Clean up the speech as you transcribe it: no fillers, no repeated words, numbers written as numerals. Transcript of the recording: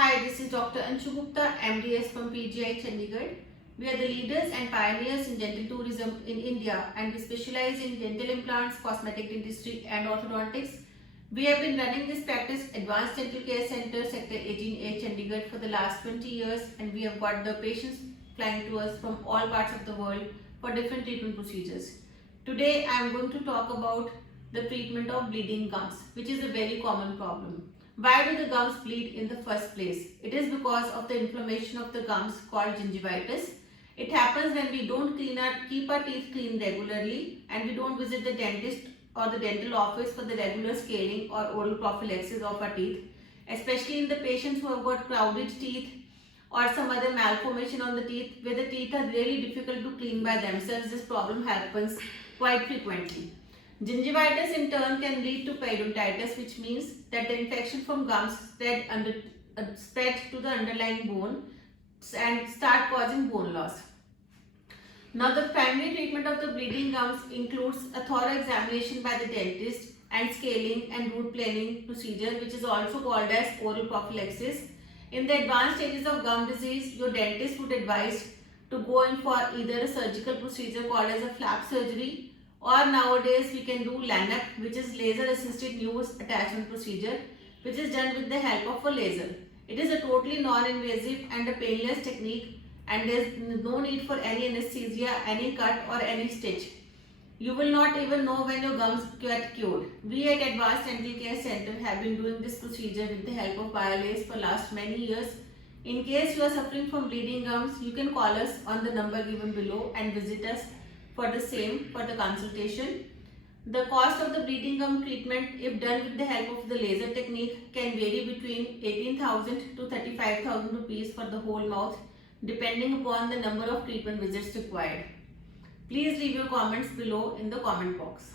Hi, this is Dr. Anshu Gupta, MDS from PGI Chandigarh. We are the leaders and pioneers in dental tourism in India, and we specialize in dental implants, cosmetic dentistry and orthodontics. We have been running this practice Advanced Dental Care Center Sector 18A Chandigarh for the last 20 years, and we have got the patients flying to us from all parts of the world for different treatment procedures. Today I am going to talk about the treatment of bleeding gums, which is a very common problem. Why do the gums bleed in the first place? It is because of the inflammation of the gums called gingivitis. It happens when we don't keep our teeth clean regularly, and we don't visit the dentist or the dental office for the regular scaling or oral prophylaxis of our teeth, especially in the patients who have got crowded teeth or some other malformation on the teeth where the teeth are really difficult to clean by themselves. This problem happens quite frequently. Gingivitis in turn can lead to periodontitis, which means that the infection from gums spread to the underlying bone and start causing bone loss. Now, the primary treatment of the bleeding gums includes a thorough examination by the dentist and scaling and root planing procedure, which is also called as oral prophylaxis. In the advanced stages of gum disease, your dentist would advise to go in for either a surgical procedure called as a flap surgery, or nowadays we can do LANAC, which is laser assisted nose attachment procedure, which is done with the help of a laser. It is a totally non-invasive and a painless technique, and there is no need for any anesthesia, any cut or any stitch. You will not even know when your gums get cured. We at Advanced Dental Care Center have been doing this procedure with the help of BioLace for last many years. In case you are suffering from bleeding gums, you can call us on the number given below and visit us for the consultation. The cost of the bleeding gum treatment, if done with the help of the laser technique, can vary between 18,000 to 35,000 rupees for the whole mouth, depending upon the number of treatment visits required. Please leave your comments below in the comment box.